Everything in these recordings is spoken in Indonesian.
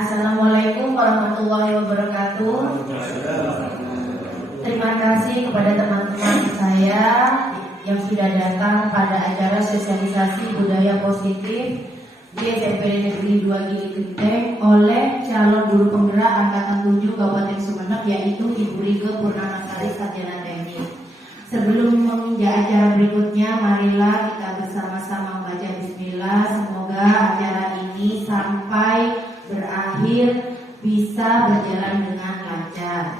Assalamualaikum warahmatullahi wabarakatuh. Terima kasih kepada teman-teman saya yang sudah datang pada acara sosialisasi budaya positif di SMP Negeri 2 Gili Genteng oleh calon guru penggerak angkatan 7 Kabupaten Sumeneb, yaitu Ibu Rike Purnamasari Sarjana Teknik. Sebelum menginjak acara berikutnya, marilah kita bersama-sama membaca bismillah. Semoga acara ini sampai berakhir bisa berjalan dengan lancar.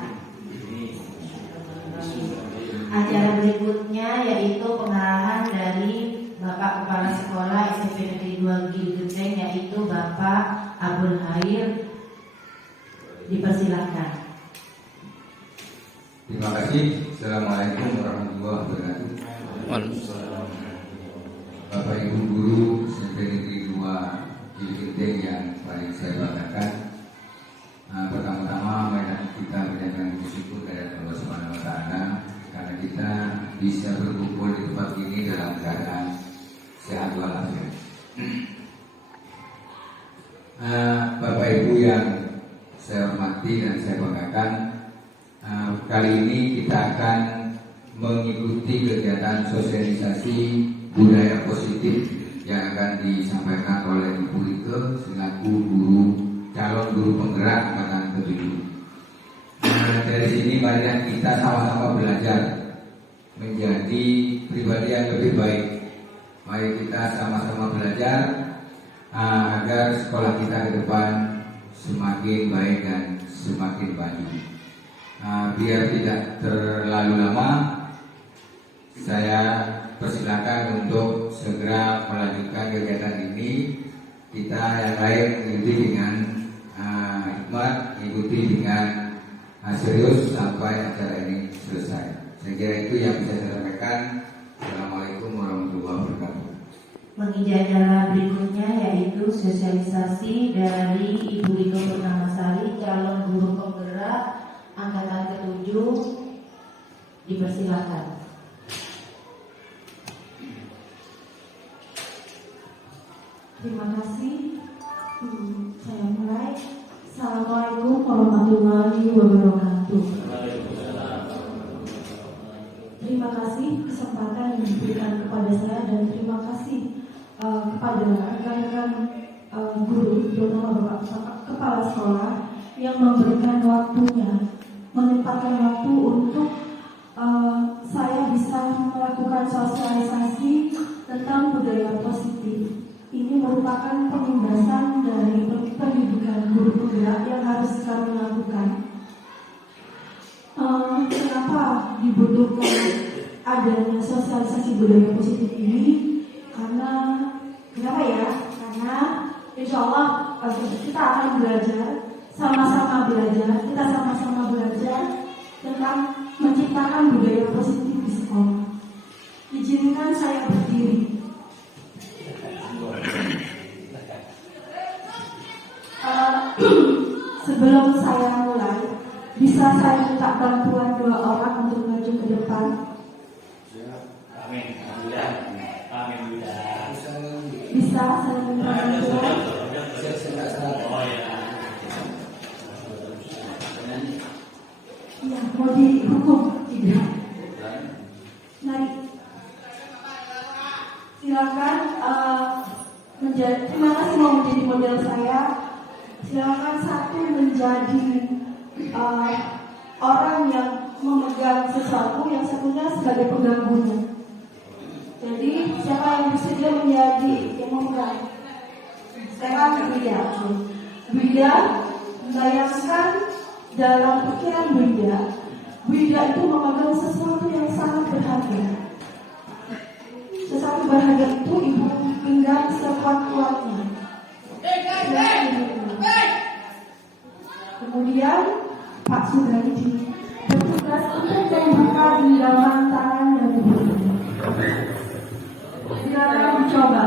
Acara berikutnya yaitu pengarahan dari Bapak Kepala Sekolah SMP Negeri 2 Gili Genteng, yaitu Bapak Abdul Hair. Dipersilahkan. Terima kasih. Assalamualaikum warahmatullahi wabarakatuh. Bapak Ibu guru SMP Negeri 2 Gili Genteng yang paling saya banggakan, pertama-tama kita menyampaikan bersyukur kepada Allah Subhanahu wa Ta'ala karena kita bisa berkumpul di tempat ini dalam keadaan sehat walafiat. Bapak Ibu yang saya hormati dan saya banggakan, kali ini kita akan mengikuti kegiatan sosialisasi budaya positif yang akan disampaikan oleh Ibu Rike selaku calon guru penggerak angkatan ke-7. Dari sini marilah kita sama-sama belajar menjadi pribadi yang lebih baik. Mari kita sama-sama belajar agar sekolah kita ke depan semakin baik dan semakin maju. Biar tidak terlalu lama, saya persilakan untuk segera melanjutkan kegiatan ini. Kita yang lain ikuti dengan hikmat, ikuti dengan serius sampai acara ini selesai. Saya kira itu yang bisa saya sampaikan. Assalamualaikum warahmatullahi wabarakatuh. Menginjak acara berikutnya yaitu sosialisasi dari Ibu Rike Purnamasari, calon guru penggerak angkatan ke-7. Dipersilakan. Terima kasih. Saya mulai. Assalamualaikum warahmatullahi wabarakatuh. Terima kasih kesempatan yang diberikan kepada saya dan terima kasih kepada rekan-rekan guru, terutama Bapak Kepala Sekolah yang memberikan waktunya, menyempatkan waktu untuk saya bisa melakukan sosialisasi tentang budaya positif. Ini merupakan penindasan dari pendidikan guru penggerak yang harus kami lakukan. Kenapa dibutuhkan adanya sosialisasi budaya positif ini? Kenapa ya? Karena insya Allah kita akan belajar, sama-sama belajar tentang menciptakan budaya positif di sekolah. Izinkan saya berdiri. Sebelum saya mulai, bisa saya minta bantuan 2 orang untuk maju ke depan? Amin. Bisa saya minta bantuan? Ya, mau dihukum? Tidak. Mari. Silakan. Terima kasih mau menjadi model saya. Silakan satu menjadi orang yang memegang sesuatu, yang satunya sebagai pengganggunya. Jadi siapa yang bersedia menjadi yang memegang? Saya akan Wida, bayangkan dalam pikiran Wida itu memegang sesuatu yang sangat berharga. Sesuatu berharga itu ibu genggam sekuat-kuatnya. Kemudian Pak Sudarji bertugas untuk membuka genggaman tangan dan ibu. Silakan dicoba.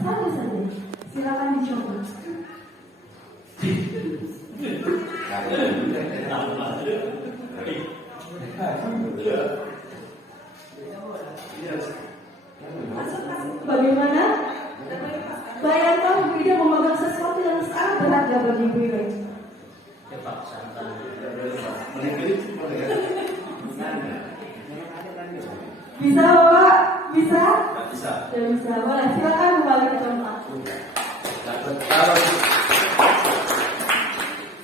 Satu saja. Silakan dicoba. Bagaimana? Bayangkan dia memegang sesuatu yang sangat berharga. saja bagi Bu Iren. Pak santai. Bisa Bapak? Bisa? Bisa. Ya bisa. Boleh, silakan kembali ke tempat.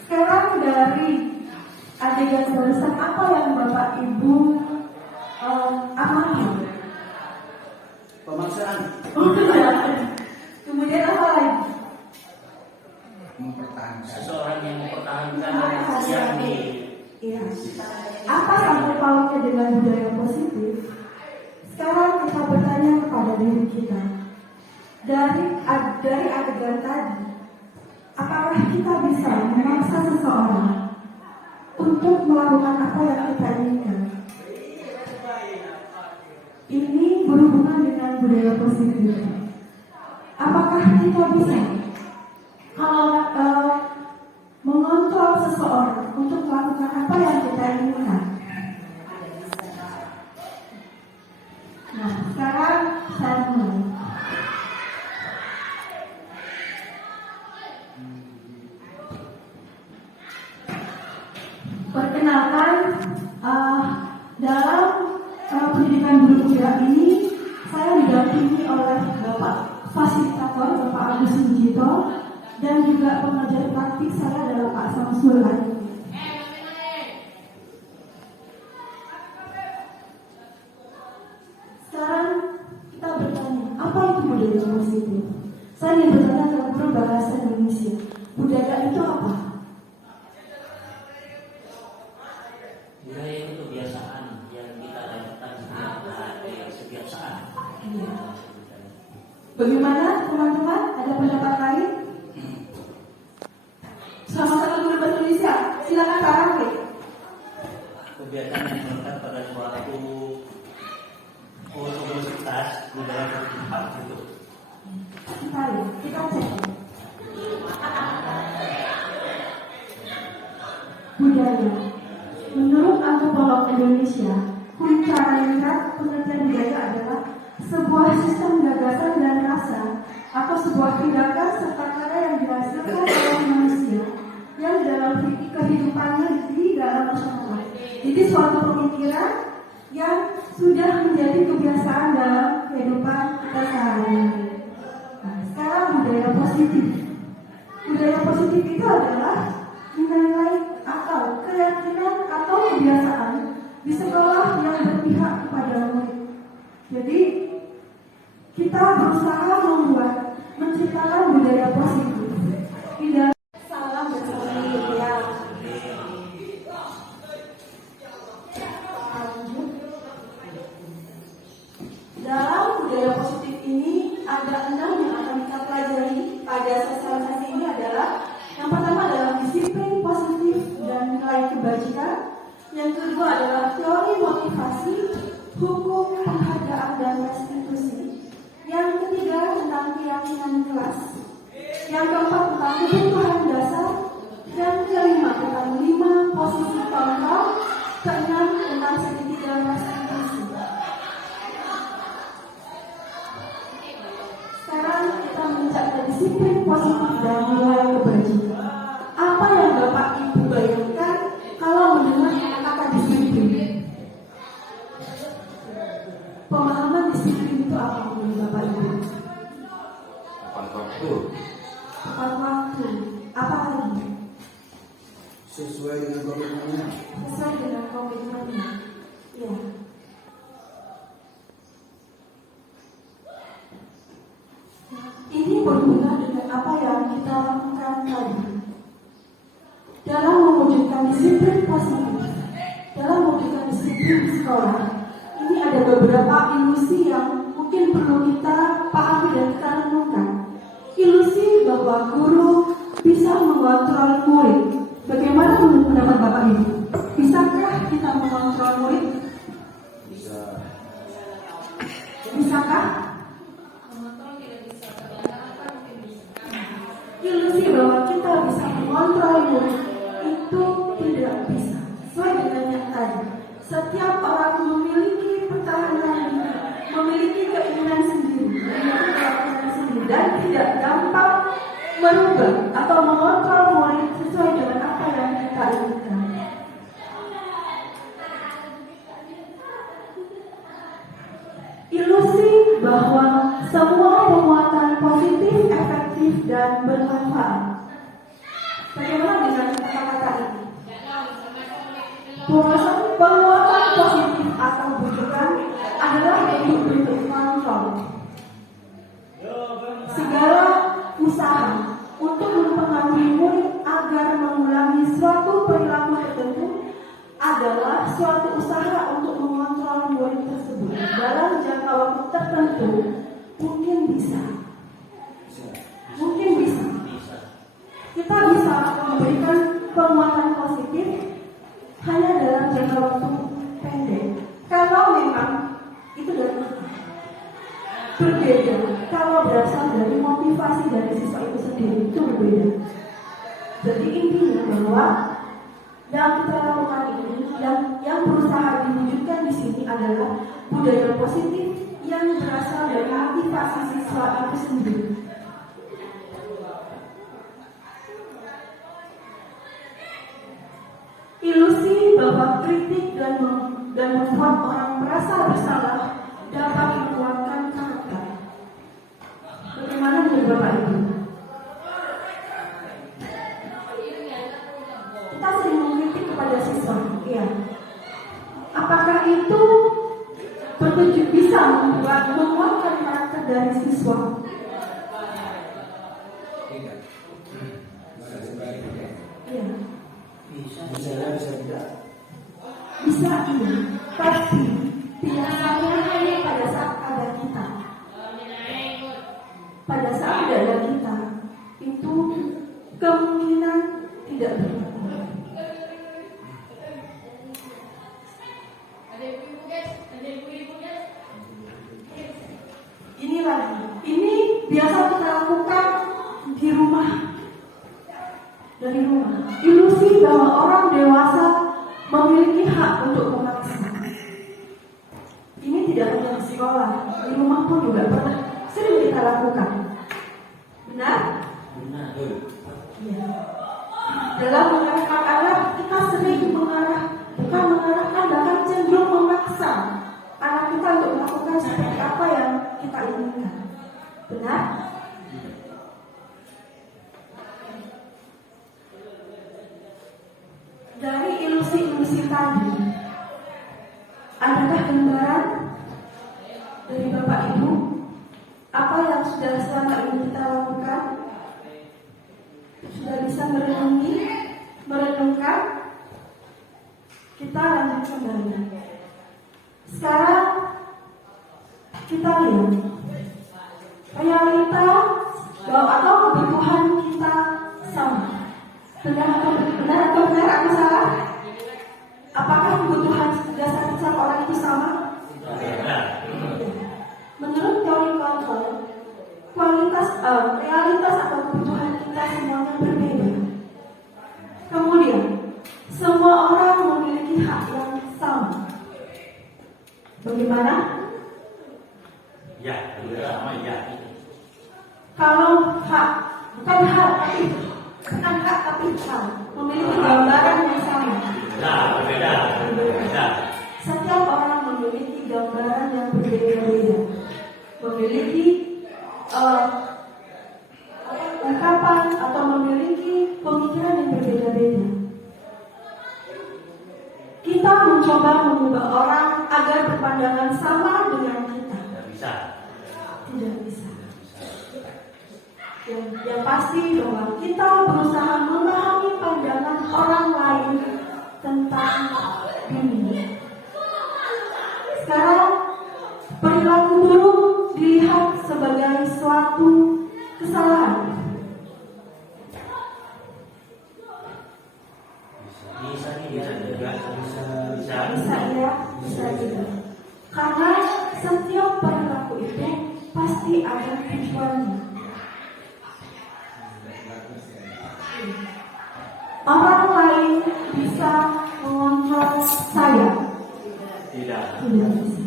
Sekarang dari adegan barusan apa yang Bapak Ibu amati? Pemaksaan. Kemudian apa lagi? Mempertahankan. Seseorang yang mempertahankan yang di Iya. Apa sangkut pautnya dengan budaya positif? Sekarang kita bertanya kepada diri kita. Dari adegan tadi, apakah kita bisa memaksa seseorang untuk melakukan apa yang kita inginkan? Ini berhubungan dengan budaya positif. Apakah kita bisa kalau mengontrol seseorang untuk melakukan apa yang kita inginkan? Nah, sekarang saya mulai. Perkenalkan, dalam pendidikan guru penggerak ini, saya didampingi oleh Bapak Fasilitator, Bapak Agus Sujito, dan juga pengajar praktik saya adalah Pak Samsul Adi. Sekarang kita bertanya, apa itu budaya positif? Saya ingin bertanya ke guru bahasa Indonesia. Budaya itu apa? budaya itu kebiasaan yang kita dapatkan setiap hari, kebiasaan. Bagaimana teman-teman? Ada pendapat lain? Sama-sama guru bahasa Indonesia. Silakan Pak Raffi. Kebiasaan yang melekat pada suatu universitas budaya bertempat itu. Kita cek. Budaya. Menurut Antropolog Indonesia, kunci lingkar pengertian budaya adalah sebuah sistem gagasan dan rasa atau sebuah tindakan serta karya yang dihasilkan oleh manusia yang dalam kehidupannya di dalam masyarakat. Jadi suatu pemikiran yang sudah menjadi kebiasaan dalam kehidupan kita sehari-hari. Nah, sekarang budaya positif. Budaya positif itu adalah nilai-nilai atau keyakinan atau kebiasaan di sekolah yang berpihak kepada murid. Jadi kita berusaha menciptakan budaya positif. Tidak salah bersama ya. Dalam budaya positif ini ada 6 yang akan kita pelajari pada sosialisasi ini adalah yang pertama adalah disiplin positif dan nilai kebajikan. Yang kedua adalah teori motivasi, hukum penghargaan dan restitusi. Yang ketiga tentang keyakinan kelas. Yang keempat tentang kebutuhan dasar. Dan kelima tentang 5 posisi kontrol. Keenam tentang segitiga restitusi. Sekarang kita mencapai disiplin positif dan nilai kebajikan. Apa yang Bapak Ibu bayangkan kalau mendengar kata disiplin? Pemahaman disiplin itu apa menurut Bapak Ibu? Tepat waktu. Tepat waktu. Apa lagi? Sesuai dengan komitmennya. Sesuai dengan komitmennya. Ya. Ini berhubungan dengan apa yang kita lakukan tadi. Dalam mewujudkan disiplin positif, dalam mewujudkan disiplin sekolah, ini ada beberapa ilusi yang mungkin perlu kita pahami dan kita renungkan. Ilusi bahwa guru bisa mengontrol murid. Bagaimana menurut pendapat Bapak Ibu? Bisakah kita mengontrol murid? Bisa. Bisakah? Ilusi bahwa kita bisa mengontrol murid itu tidak bisa. Sesuai dengan yang tadi, setiap orang memiliki pertahanan diri, memiliki keinginan sendiri, dan tidak gampang merubah atau mengontrol Bagaimana dengan kata-kata ini? Penguatan positif atau bujukan adalah bentuk kontrol. Segala usaha untuk mempengaruhi murid agar mengulangi suatu perilaku tertentu adalah suatu usaha untuk mengontrol murid tersebut dalam jangka waktu tertentu. Mungkin bisa. Kita bisa memberikan penguatan positif hanya dalam jangka waktu pendek. Kalau memang itu dari berbeda, kalau berasal dari motivasi dari siswa itu sendiri itu berbeda. Jadi intinya bahwa yang kita lakukan ini, yang berusaha diwujudkan di sini adalah budaya positif yang berasal dari motivasi siswa itu sendiri. Ilusi bahwa kritik dan membuat orang merasa bersalah dapat menguatkan karakter. Bagaimana menurut Bapak Ibu? Kita sering mengkritik kepada siswa, ya. Apakah itu bertujuan bisa menguatkan karakter dari siswa? Ya. Bisa tidak. Bisa iya, tapi biasanya hanya pada saat ada kita. Pada saat tidak ada kita, itu kemungkinan tidak berlaku. Ini lagi, ini biasa kita lakukan di rumah. Dari rumah, ilusi bahwa orang dewasa memiliki hak untuk memaksa. Ini tidak hanya di sekolah, di rumah pun juga pernah sering kita lakukan. Benar? Benar. Ya. Dalam mengarahkan anak, kita sering bukan mengarahkan, bahkan cenderung memaksa anak kita untuk melakukan seperti apa yang kita inginkan. Benar? Dari ilusi-ilusi tadi, adakah gambaran dari Bapak Ibu apa yang sudah selama ini kita lakukan? Sudah bisa merenungkan? Kita lanjut kembali. Sekarang kita lihat realitas atau kebutuhan kita sama. Benar atau benar aku salah? Apakah kebutuhan dasar orang itu sama? Menurut teori kontrol, realitas atau kebutuhan kita semuanya berbeda. Kemudian, semua orang memiliki hak yang sama. Bagaimana? Ya, sama ya. Kalau hak, bukan hak tapi hak, memiliki gambaran yang sama. Berbeda. Setiap orang memiliki gambaran yang berbeda-beda, memiliki ungkapan atau memiliki pemikiran yang berbeda-beda. Kita mencoba mengubah orang agar berpandangan sama dengan kita. Tidak bisa. Yang pasti bahwa kita berusaha memahami pandangan orang lain tentang dunia. Sekarang perilaku buruk dilihat sebagai suatu kesalahan. Bisa ya, bisa juga. Karena setiap perilaku itu pasti ada tujuannya. Orang lain bisa mengontrol saya? Tidak bisa.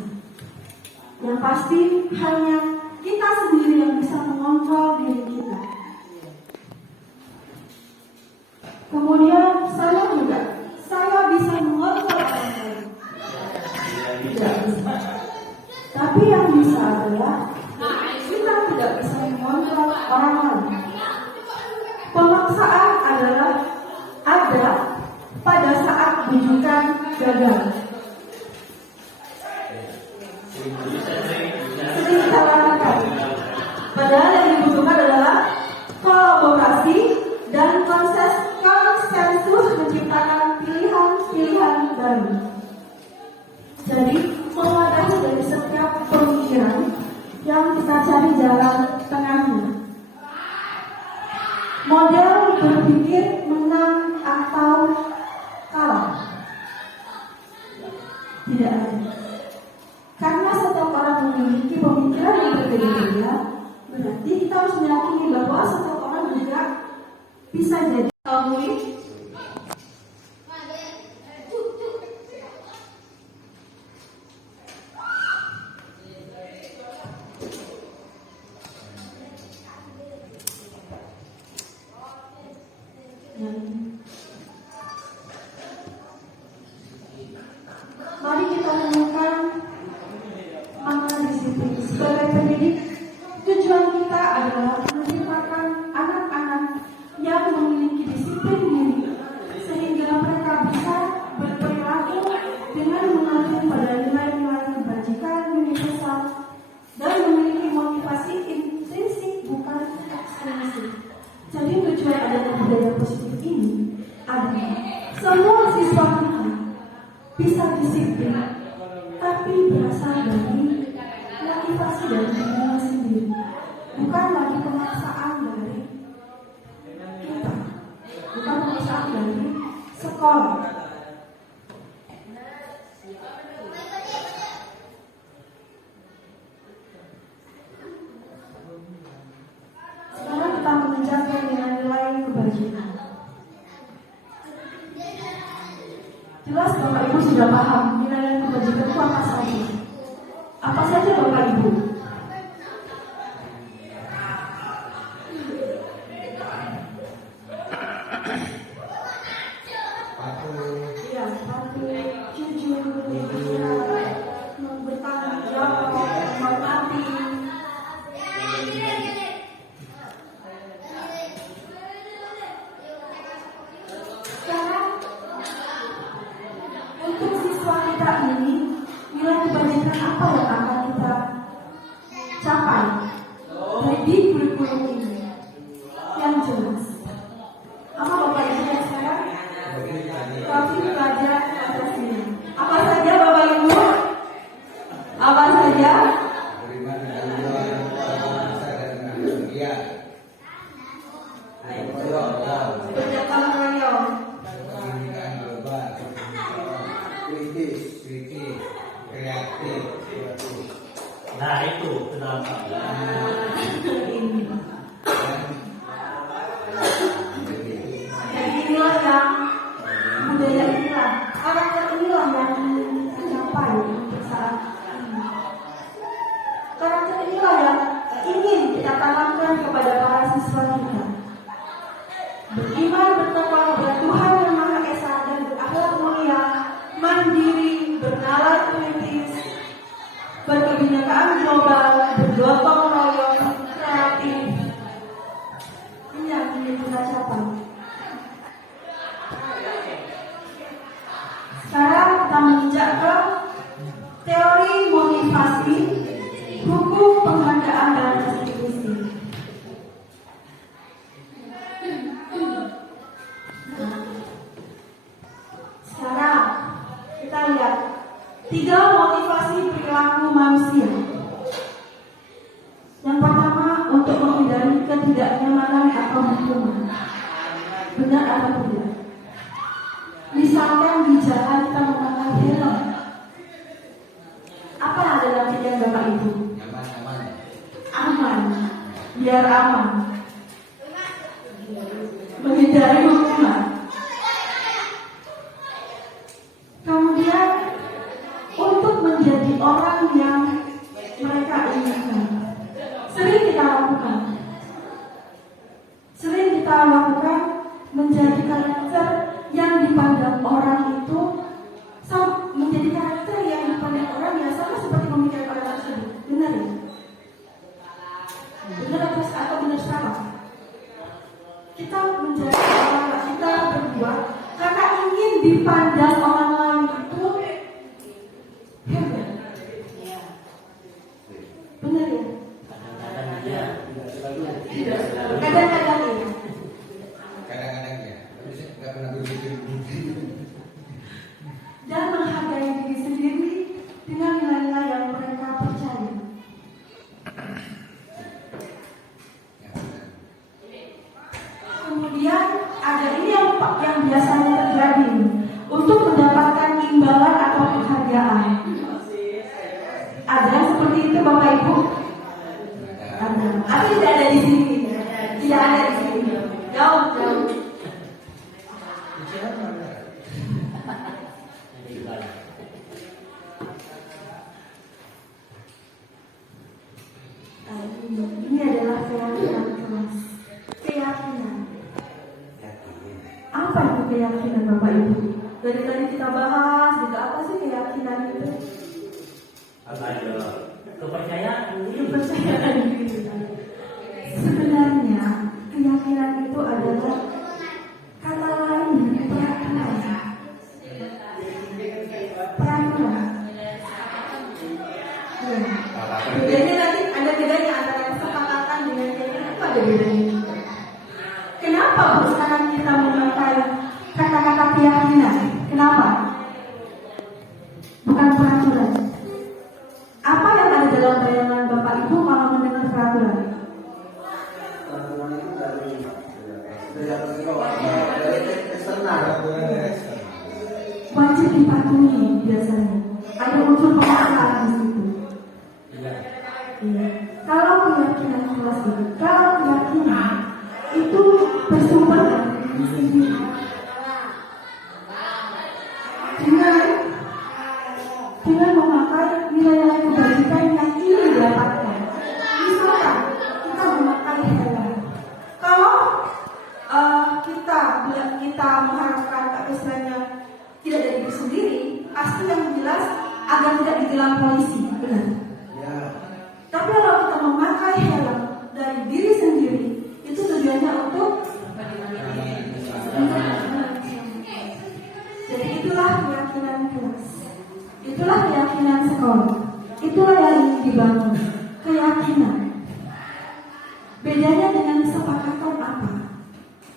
Yang pasti hanya kita sendiri yang bisa mengontrol diri kita. Kemudian saya bisa mengontrol orang lain. Tidak bisa. Tapi yang bisa adalah kita tidak bisa mengontrol orang lain. Pemaksaan adalah kita cari jalan tengahnya. Model berpikir menang atau kalah tidak ada. Karena setiap orang memiliki pemikiran yang berbeda-beda, berarti kita harus meyakini bahwa setiap orang juga bisa jadi murid. Mari kita renungkan makna disiplin. Sebagai pendidik, tujuan kita adalah menciptakan anak-anak yang memiliki disiplin diri, sehingga mereka bisa berperilaku dengan mengalir pada nilai-nilai kebajikan universal dan memiliki motivasi intrinsik bukan ekstrinsik. Jadi tujuan adanya budaya positif ini adalah semua siswa kita bisa disiplin, tapi berasal dari motivasi dari dirinya sendiri, bukan lagi pemaksaan dari kita, bukan pemaksaan dari sekolah. Sekarang kita mengejar nilai-nilai kebajikan. Jelas Bapak Ibu sudah paham nilai kebajikan itu apa saja. Apa saja Bapak Ibu? Iya, patuh, jujur, bertanggung jawab, menghormati. Sekarang untuk siswa kita ini, nilai kebajikan apa yang akan kita capai dari kurikulum ini? Yang jelas, apa Bapak Ibu yang sekarang? Tapi pelajaran Pancasila. Apa saja Bapak Ibu? Apa saja? Bergotong royong. Kreatif. Nah itu kenapa? Dan inilah yang budaya inilah, karakter inilah yang dicapai untuk saat ini. Karakter inilah yang ingin kita tanamkan kepada para siswa kita. Beriman, bertakwa kepada Tuhan yang Maha Esa dan berakhlak mulia, mandiri, bernalar kritis, berkebinekaan global, bergotong royong, kreatif. Ini yang ingin kita capai. Sekarang kita menginjak ke teori motivasi, hukum penghargaan dan restitusi. Sekarang kita lihat 3 motivasi perilaku manusia. Yang pertama, untuk menghindari ketidaknyamanan atau hukuman. Benar atau tidak? Misalkan di jalan kita memakai helm. Apa yang ada dalam pikiran Bapak Ibu? Aman. Biar aman. Menghindari hukuman. Kemudian untuk menjadi orang yang mereka inginkan. Sering kita lakukan menjadi karakter yang dipandang orang itu menjadi karakter yang dipandang orang yang sama seperti pemikiran orang tersebut. Benar ya? Benar atau benar salah? Kita menjadi orang, kita berbuat karena ingin dipandang orang lain itu hebat. Benar ya? Kadang-kadang ya. Kadang-kadang ya, tapi saya nggak pernah berpikir begitu. Dan menghargai diri sendiri dengan nilai-nilai yang mereka percaya. kebanggaan. Ada yang seperti itu Bapak Ibu? Ada. Tapi tidak ada di sini. Tidak ada di sini. Jauh. Ini adalah keyakinan kelas. Keyakinan. Apa itu keyakinan Bapak Ibu? Dari tadi kita bahas, juga apa sih keyakinan itu? Kepercayaan diri. Kepercayaan diri. Sebenarnya keyakinan itu adalah kata lain dari peraturan. Peraturan. Ya. Bedanya nanti ada bedanya antara kesepakatan dengan keyakinan itu ada bedanya juga. Kenapa sekarang kita memakai kata-kata keyakinan? Kenapa? Bukan peraturan. Apa yang ada dalam bayangan Bapak Ibu kalau mendengar peraturan? Wajib dipatuhi biasanya. Ada unsur pemaksaan di situ. Iya. Kalau keyakinan kelas itu, kalau keyakinan itu bersumber dari diri sendiri. Dengan memakai nilai-nilai kebajikan yang ingin didapatkan. Misalkan kita memakai helm. Kalau kita mengharapkan istilahnya tidak dari diri sendiri, pasti yang jelas agar tidak ditilang polisi, benar? Ya. Tapi kalau kita memakai helm dari diri sendiri, itu tujuannya untuk jadi itulah keyakinan kelas. Itulah keyakinan sekolah. Itulah yang ingin dibangun. Keyakinan. Bedanya dengan kesepakatan apa?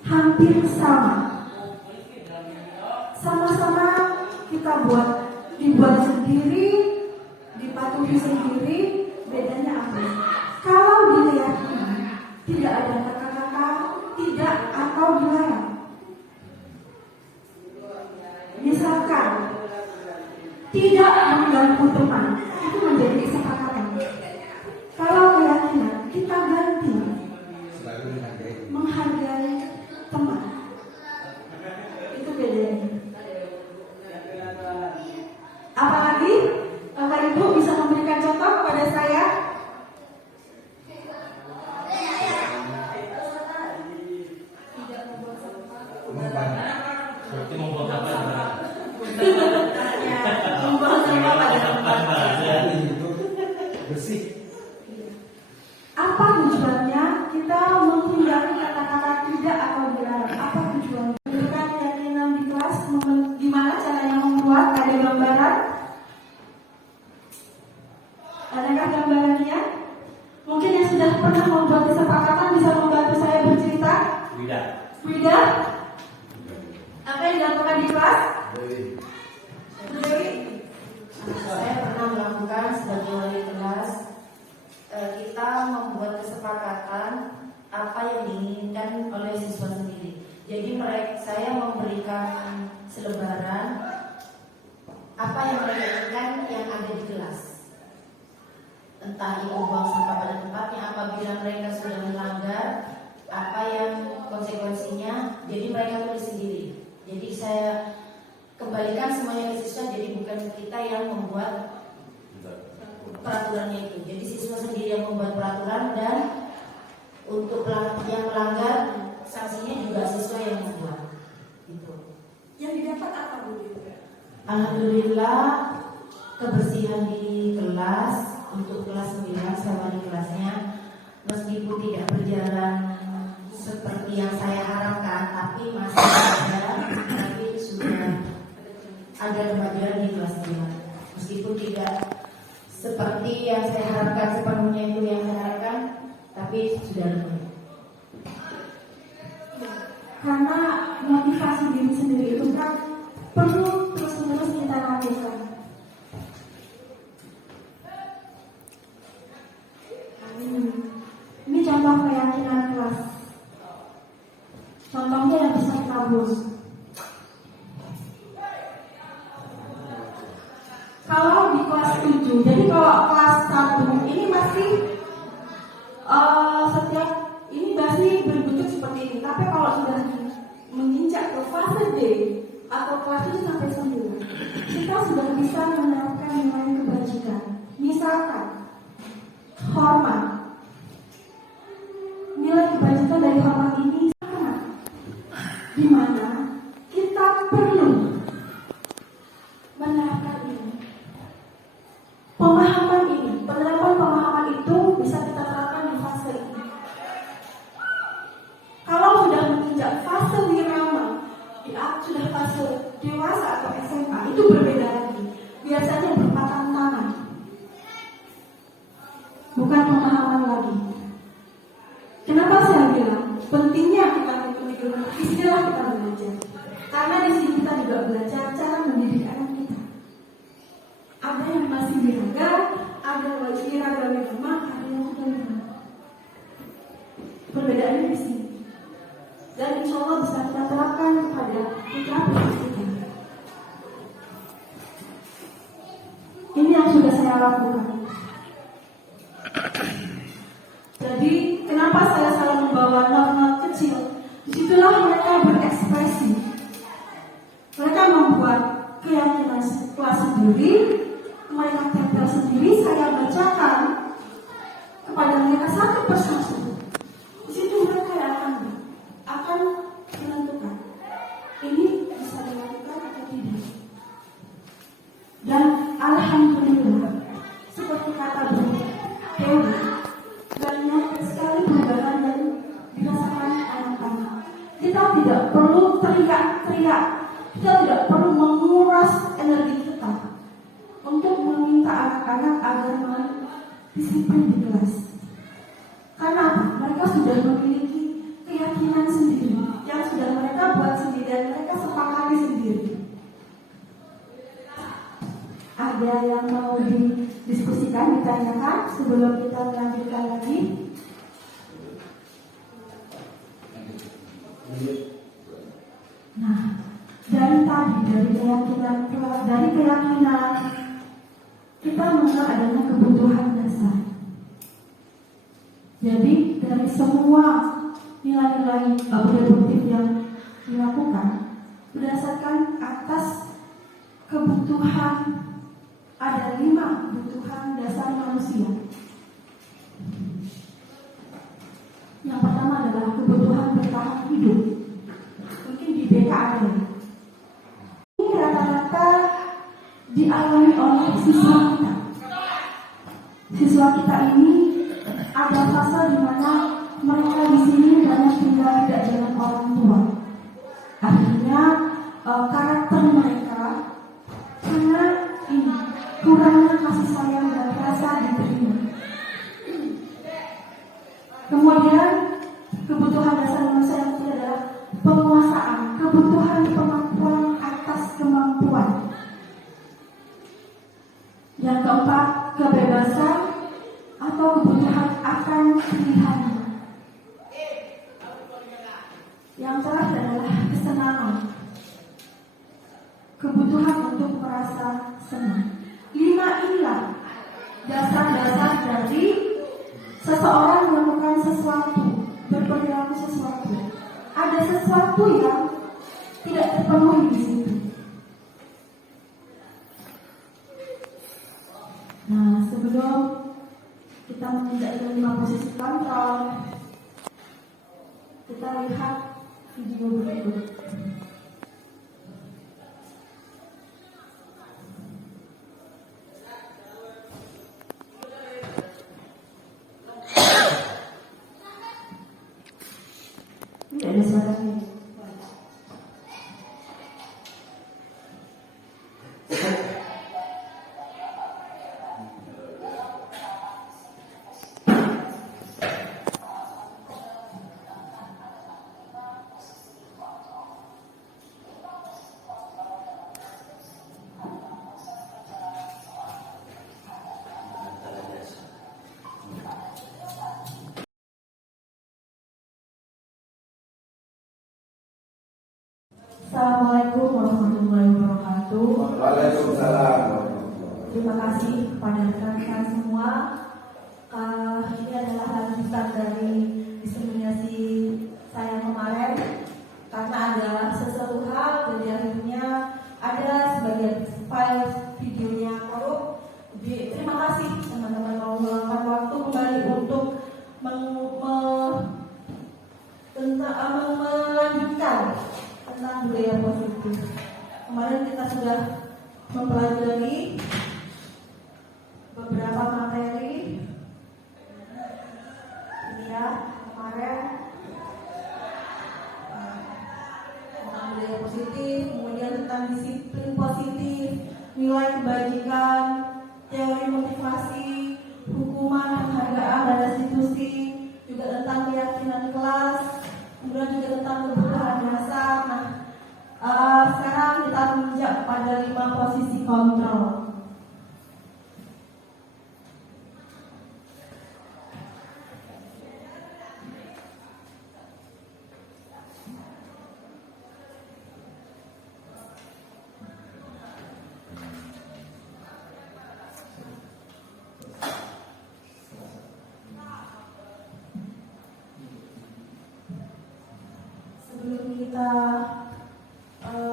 Hampir sama. Sama-sama kita dibuat sendiri, dipatuhi sendiri. Bedanya apa? Kalau di keyakinan tidak ada kata-kata tidak atau dilarang. Misalkan tidak mengganggu teman, itu menjadi kesepakatan. Kalau keyakinan kita ganti menghargai teman, itu bedanya. Apalagi Bapak Ibu bisa memberikan contoh kepada saya. Apa tujuannya kita menghindari kata-kata tidak atau dilarang? Apa tujuannya? Memberikan keyakinan di kelas, gimana caranya membuat? Ada gambaran? Adakah gambarannya? Mungkin yang sudah pernah membuat kesepakatan bisa membantu saya bercerita? Wida? Apa yang dilakukan di kelas? Saya pernah melakukan sebagai wali kelas. Kita membuat kesepakatan apa yang diinginkan oleh siswa sendiri. Jadi saya memberikan selebaran apa yang mereka inginkan yang ada di kelas. Entah itu buang sampah pada tempatnya, apabila mereka sudah melanggar, apa yang konsekuensinya. Jadi mereka tulis sendiri. Jadi saya kembalikan semuanya ke siswa. Jadi bukan kita yang membuat peraturannya itu. Jadi siswa sendiri yang membuat peraturan, dan untuk yang melanggar sanksinya juga siswa yang membuat. Gitu. Yang didapat apa Bu? Alhamdulillah kebersihan di kelas. Untuk kelas 9 saya wali kelasnya, meskipun tidak berjalan seperti yang saya harapkan, tapi masih ada, tapi sudah ada kemajuan di kelas 9. Meskipun tidak seperti yang saya harapkan sepenuhnya itu yang saya harapkan, tapi sudah ada. Karena motivasi diri sendiri itu kan perlu terus-menerus kita lakukan. Ini contoh keyakinan kelas. Contohnya yang bisa kita buat. setiap ini masih berbentuk seperti ini, tapi kalau sudah menginjak ke fase D atau kelas 7 sampai 9, kita sudah bisa menerapkan nilai kebajikan. Misalkan hormat. Nilai kebajikan dari hormat ini sangat, di mana kita perlu menerapkan ini. Pemahaman ini, penerapan pemahaman itu bisa kita terapkan di fase ini. Kalau sudah menginjak fase wirama, sudah fase dewasa atau SMA, itu berbeda lagi. Biasanya berpatang tangan, bukan pemahaman lagi. Kenapa saya bilang pentingnya kita mengikuti istilah kita belajar? Karena di sini kita juga belajar cara mendidik anak kita. Ada yang masih wiraga, ada yang wiraga wirama, ada yang sudah wirama. Perbedaannya di sini. Dan insya Allah bisa kita terapkan kepada putra putri kita. Ini yang sudah saya lakukan. Jadi kenapa saya selalu membawa anak-anak kecil? Disitulah mereka berekspresi. Mereka membuat keyakinan kelas sendiri, mereka tempel sendiri. Saya bacakan kepada mereka satu persatu. Di situ mereka akan menentukan ini bisa dilakukan atau tidak. Dan alhamdulillah, seperti kata Bu Dewi, banyak sekali perubahan yang dirasakan anak-anak. Kita tidak perlu teriak-teriak, kita tidak perlu menguras energi kita untuk meminta anak-anak agar disiplin di kelas. Karena apa? Mereka sudah memiliki keyakinan sendiri yang sudah mereka buat sendiri dan mereka sepakati sendiri. Ada yang mau didiskusikan, ditanyakan sebelum kita melanjutkan lagi? Nah, dari tadi, dari keyakinan kita mengenal adanya kebutuhan dasar. Jadi dari semua nilai-nilai produktif yang dilakukan berdasarkan atas kebutuhan. Ada 5 kebutuhan dasar manusia. Yang pertama adalah kebutuhan bertahan hidup. Mungkin di BK ada. Ini rata-rata dialami oleh siswa kita. Siswa kita ini ada fase di mana mereka di sini banyak tinggal tidak dengan orang tua. Artinya karakter mereka karena ini kurangnya kasih sayang dan rasa diterima. Kemudian kebutuhan dasar manusia yang ketiga adalah penguasaan, kebutuhan kemampuan atas kemampuan. Yang keempat, kebebasan atau kebutuhan akan pilihannya. Yang terakhir adalah kesenangan, kebutuhan untuk merasa senang. 5 inilah dasar-dasar dari seseorang melakukan sesuatu, berperilaku sesuatu. Ada sesuatu yang tidak terpenuhi di situ. Nah, sebelum kita menginjak 5 posisi kontrol, kita lihat video berikut. Ada suaranya. Assalamualaikum warahmatullahi wabarakatuh. Waalaikumsalam. Terima kasih kepada rekan-rekan semua Ini adalah lanjutan dari diseminasi saya kemarin, karena ada sesuatu hal dan akhirnya ada sebagian file videonya korup. Terima kasih teman-teman mau meluangkan waktu kembali untuk melanjutkan tentang budaya positif. Kemarin kita sudah mempelajari beberapa materi. Ini ya, kemarin tentang budaya positif, kemudian tentang disiplin positif, nilai kebajikan, teori motivasi, hukuman, penghargaan dan restitusi, juga tentang keyakinan kelas, kemudian juga tentang kebutuhan dasar. Nah, sekarang kita menginjak pada 5 posisi kontrol. Sebelum kita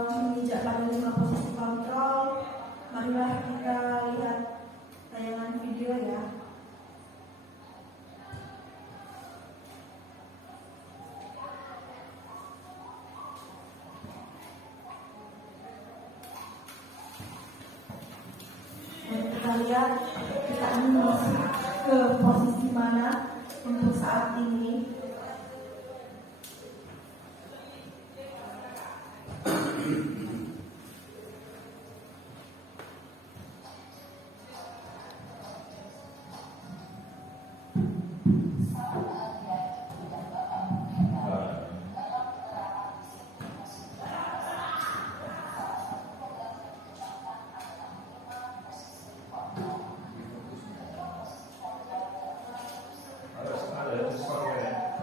menginjak pada 5 posisi kontrol, marilah kita lihat tayangan video ya. Dan kita lihat kita akan masuk ke posisi mana untuk saat ini. Harus ada sesuatu ya.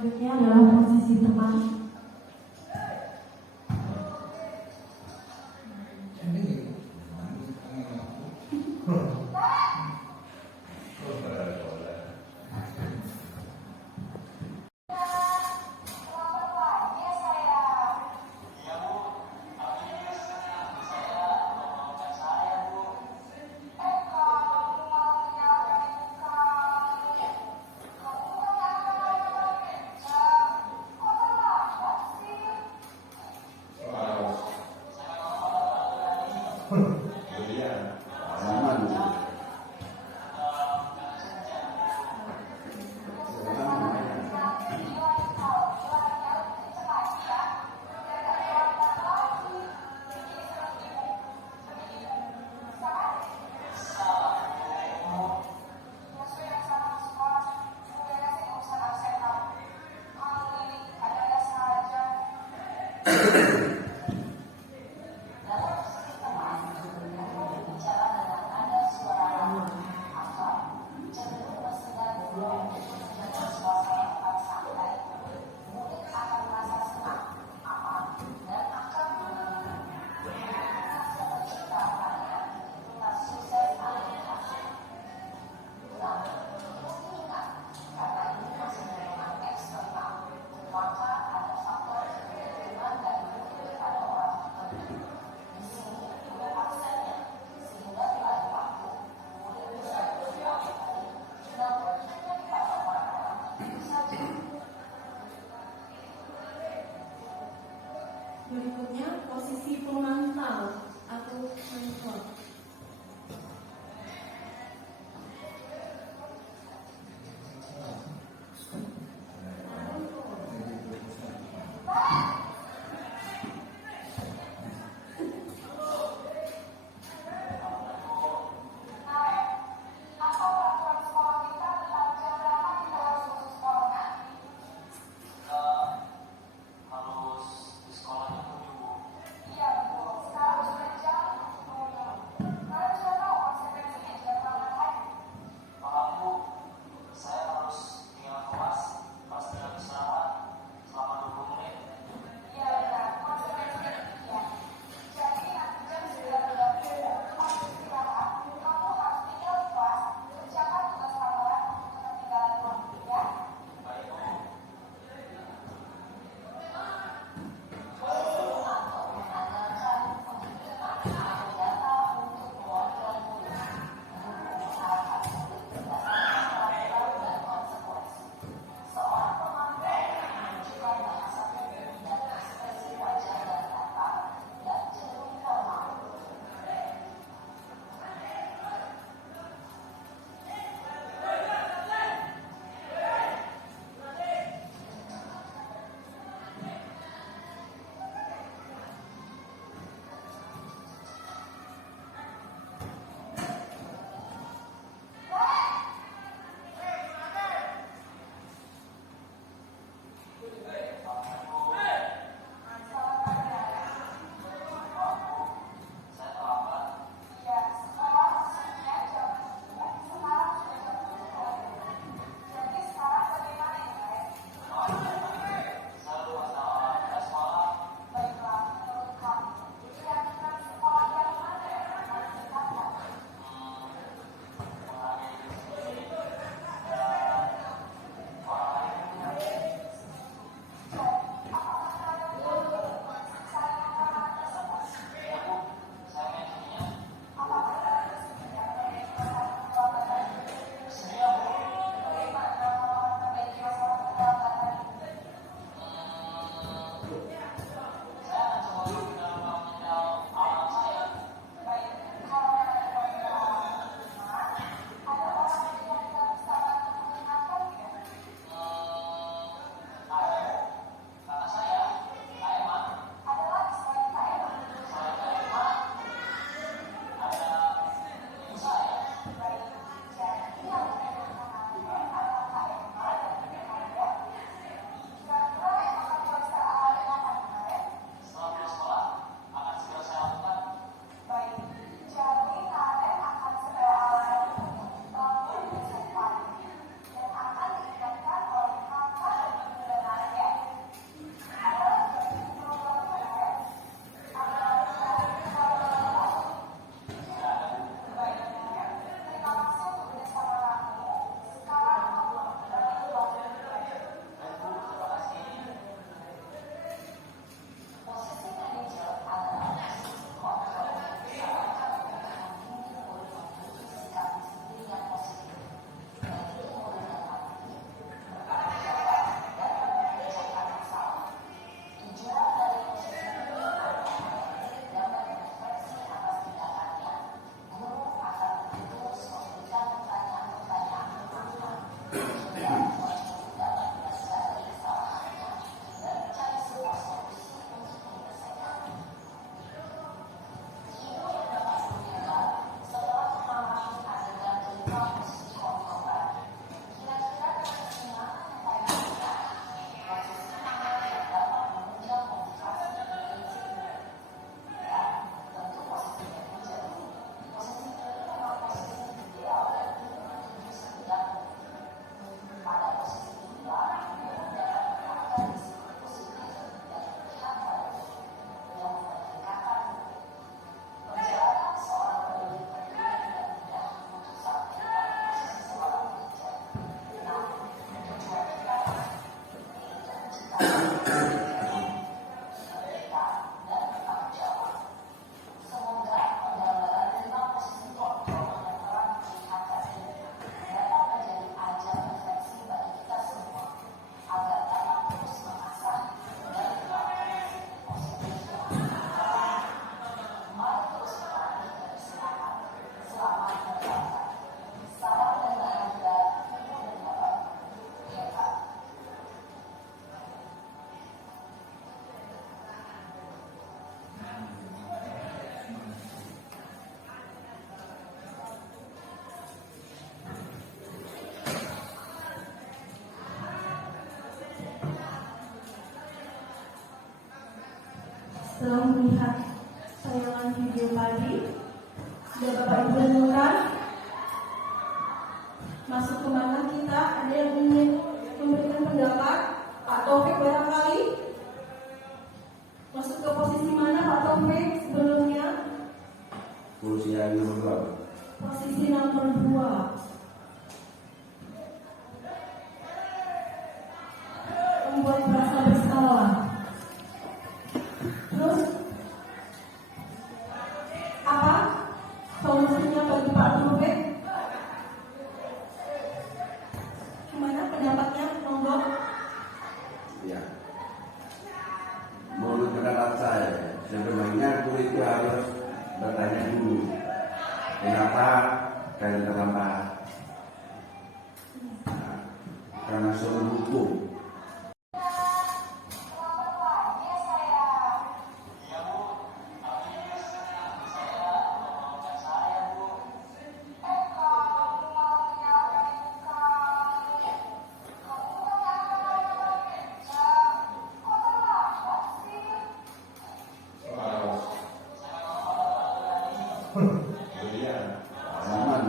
Selanjutnya adalah posisi teman. Berikutnya posisi pemantau atau mentor. Harus di sekolahnya tuh, Bu. Iya, Bu. Setelah melihat tayangan video tadi, sudah Bapak Ibu renungkan masuk kemana kita? Ada yang ingin memberikan pendapat? Pak Taufik barangkali masuk ke posisi mana Pak Taufik sebelumnya? Kursi yang nomor Posisi nomor 2. Membuat merasa bersalah. Terus apa solusinya bagi Pak Taufik? Gimana pendapatnya? Monggo. ya. Menurut pendapat saya, sebenarnya guru itu harus bertanya dulu kenapa kalian terlambat. Nah, karena soal hukum. Zaman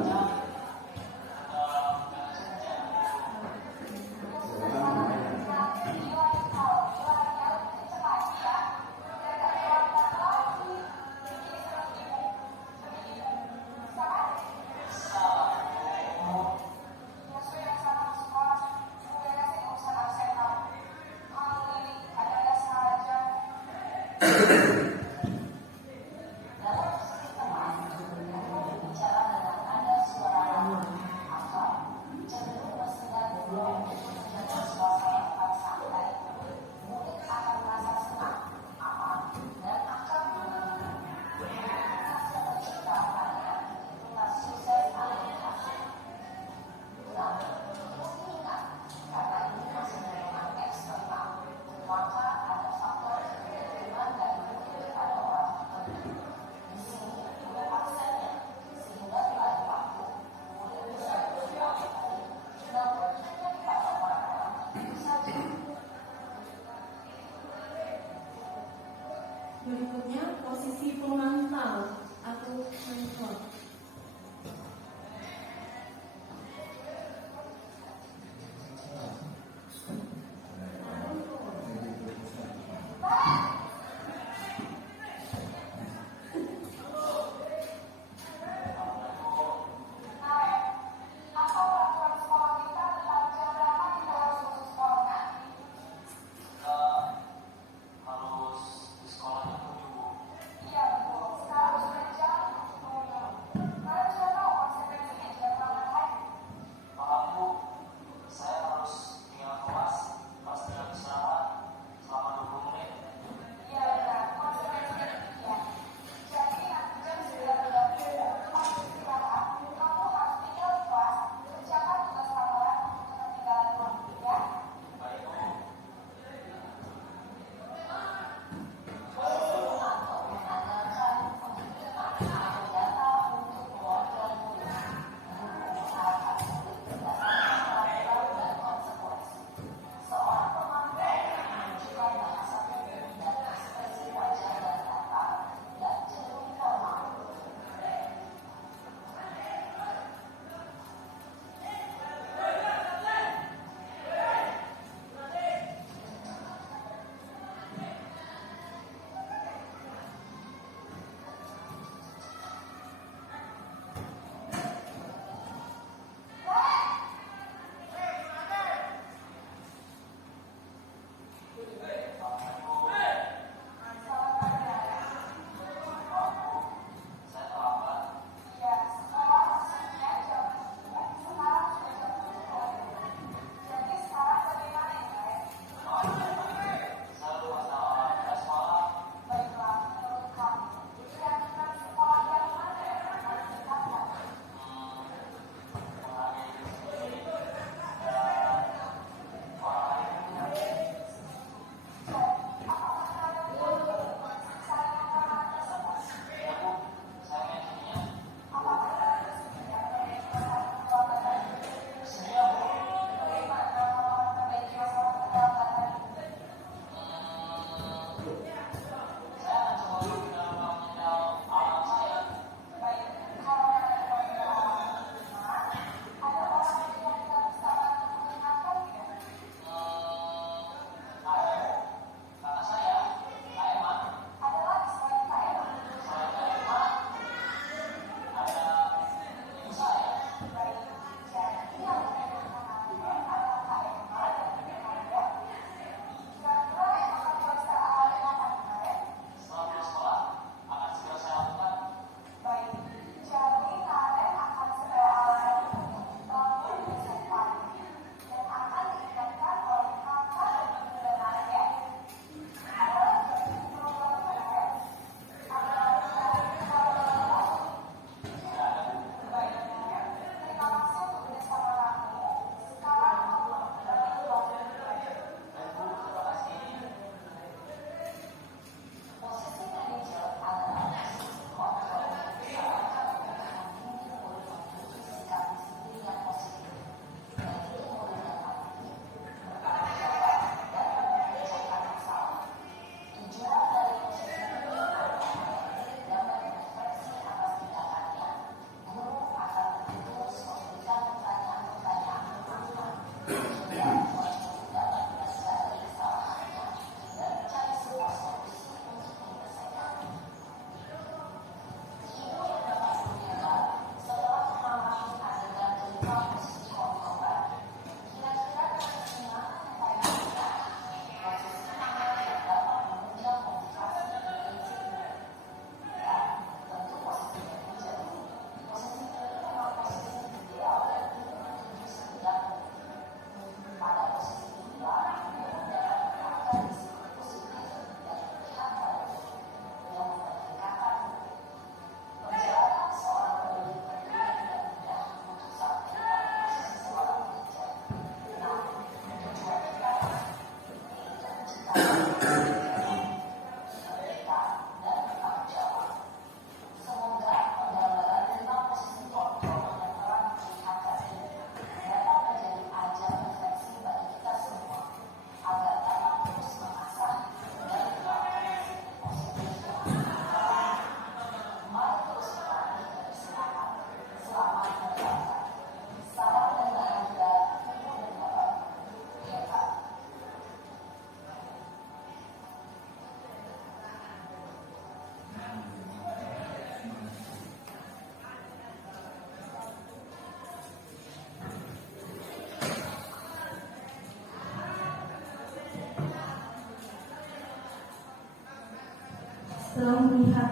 Setelah melihat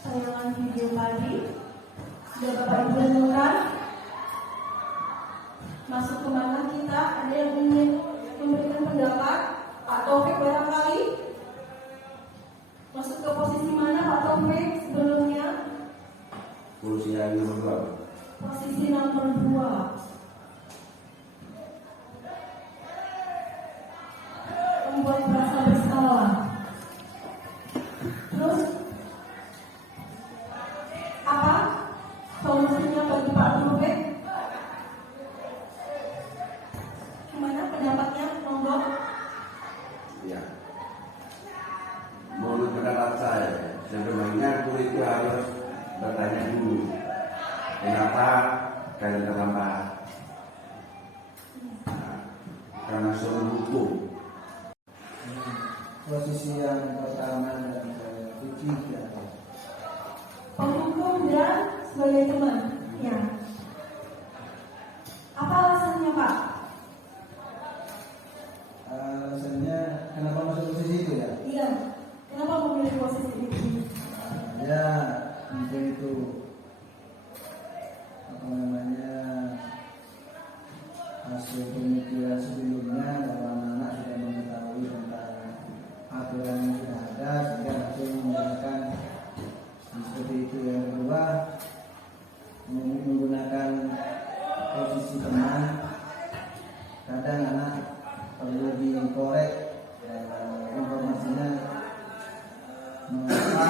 tayangan video tadi, sudah Bapak Ibu renungkan masuk kemana kita? Ada yang ingin memberikan pendapat? Pak Taufik barangkali masuk ke posisi mana Pak Taufik sebelumnya? Kursi yang nomor 2. Posisi nomor 2. Membuat merasa bersalah. Terus apa solusinya bagi Pak Taufik? Gimana pendapatnya, monggo? Ya. Menurut pendapat saya, sebenarnya guru itu harus bertanya dulu, kenapa kalian terlambat? Nah, karena soal hukum. Posisi yang pertama dan ketiga. Penghukum dan sebagai teman. Ya. Apa alasannya Pak? Alasannya kenapa masuk posisi itu ya? Iya. Kenapa memilih posisi itu? Ya mungkin itu apa namanya hasil pemikiran sebelumnya bahwa anak sudah mengetahui tentang aturan yang sudah ada sehingga langsung menggunakan seperti itu. Yang kedua menggunakan posisi teman, kadang anak perlu dikorek informasinya mengapa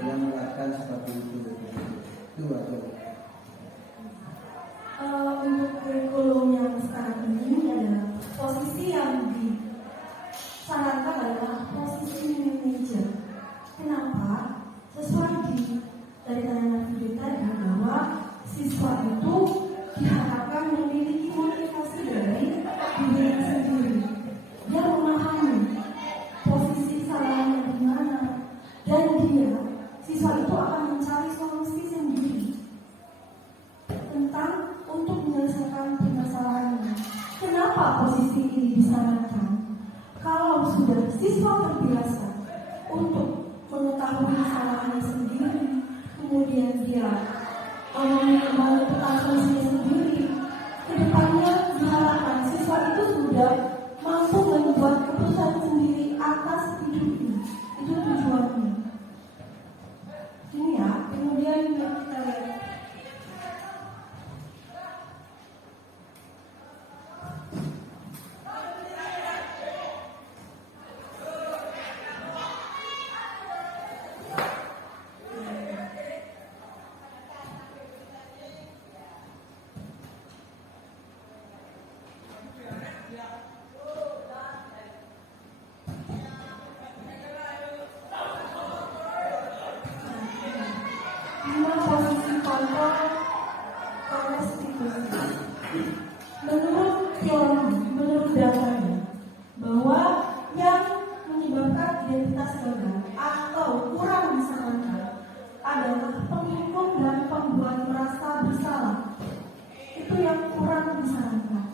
dia melakukan seperti itu atau Untuk kurikulum yang sekarang ini adalah posisi yang disarankan adalah posisi manajer. Kenapa? Sesuai dari tayangan video tadi bahwa siswa itu diharapkan memiliki motivasi dari dirinya sendiri. Dia memahami posisi salahnya di mana dan siswa itu akan mencari solusi sendiri tentang untuk menyelesaikan permasalahannya. Kenapa posisi ini disarankan? Kalau sudah siswa terbiasa untuk mengetahui kesalahannya sendiri, kemudian dia menentukan solusinya sendiri, kedepannya diharapkan siswa itu sudah mampu membuat keputusan sendiri atas hidupnya. Itu tujuannya. Ini ya, kemudian kita lihat. kurang disarankan.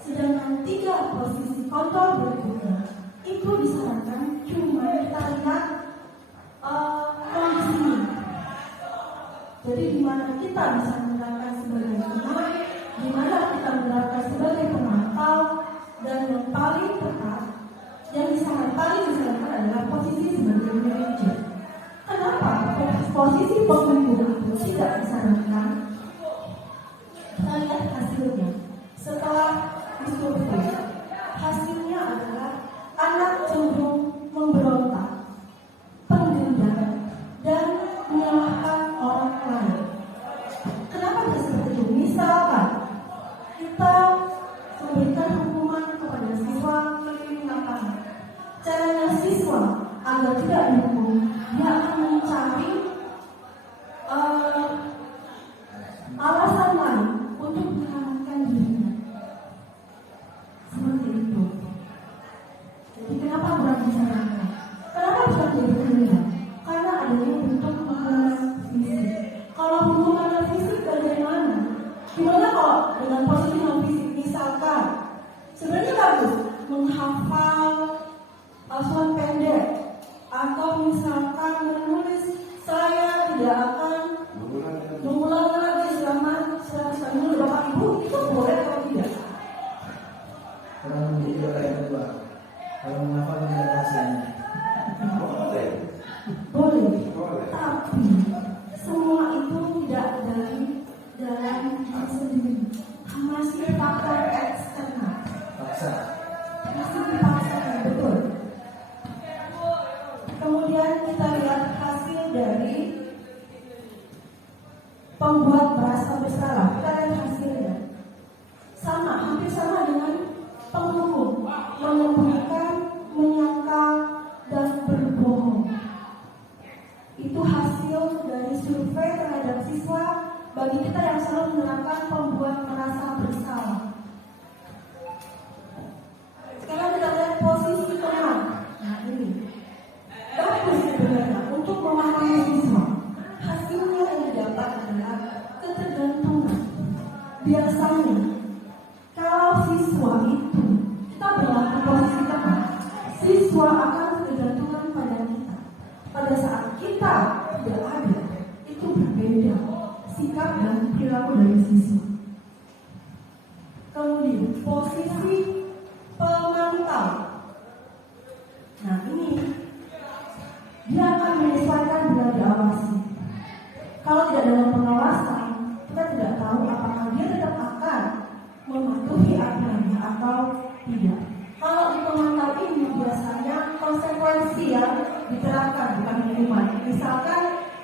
Sedangkan 3 posisi kontrol berikutnya itu disarankan cuma kita lihat kondisinya. Jadi di mana kita bisa menerapkan sebagai teman, di mana kita menerapkan sebagai pemantau, dan yang paling tepat, yang paling disarankan adalah posisi sebagai manajer. Kenapa posisi pemimpin itu tidak disarankan? Kita lihat hasilnya. Setelah disurvei, hasilnya adalah anak cenderung memberontak, pengendalian, dan menyalahkan orang lain. Kenapa bisa seperti itu? Misalkan kita memberikan hukuman kepada siswa keliling lapangan. Caranya siswa agar tidak dihukum, dia akan mencari alasan lain untuk menyelamatkan dirinya. Seperti itu. Jadi kenapa kurang disarankan? Kenapa bisa menjadi pilihan? Karena adanya bentuk hukuman fisik. Kalau hukuman fisik bagaimana? Gimana kalau dengan posisi non fisik? Misalkan sebenarnya bagus menghafal surat pendek, atau misalkan menulis saya tidak akan mengulang lagi selama 100 kali dulu Bapak Ibu, itu boleh atau tidak? Kalau menjadi oleh kedua, kalau menghafal tidak ada hasilnya. Boleh. Tapi semua itu tidak dari dalam diri sendiri. Masih faktor eksternal. Paksa. Masih dipaksakan, betul. Kemudian kita lihat hasil dari pembuat merasa bersalah. Kita lihat hasilnya. Sama, hampir sama dengan penghukum. Menyembunyikan, menyangkal, dan berbohong. Itu hasil dari survei terhadap siswa bagi kita yang selalu menerapkan pembuat merasa bersalah. Sekarang kita lihat posisi teman. Nah ini bagus sebenarnya untuk memahami siswa. Hasilnya yang didapat adalah ketergantungan. Biasanya kalau siswa itu kita berlaku posisi teman, siswa akan ketergantungan pada kita. Pada saat kita tidak ada, itu berbeda sikap dan perilaku dari siswa. Kemudian posisi pemantau. Nah ini dia akan menyesuaikan bila diawasi. Kalau tidak dalam pengawasan, kita tidak tahu apakah dia tetap akan mematuhi aturannya atau tidak. Kalau di pemantau ini biasanya konsekuensi yang diterapkan bukan hukuman. Misalkan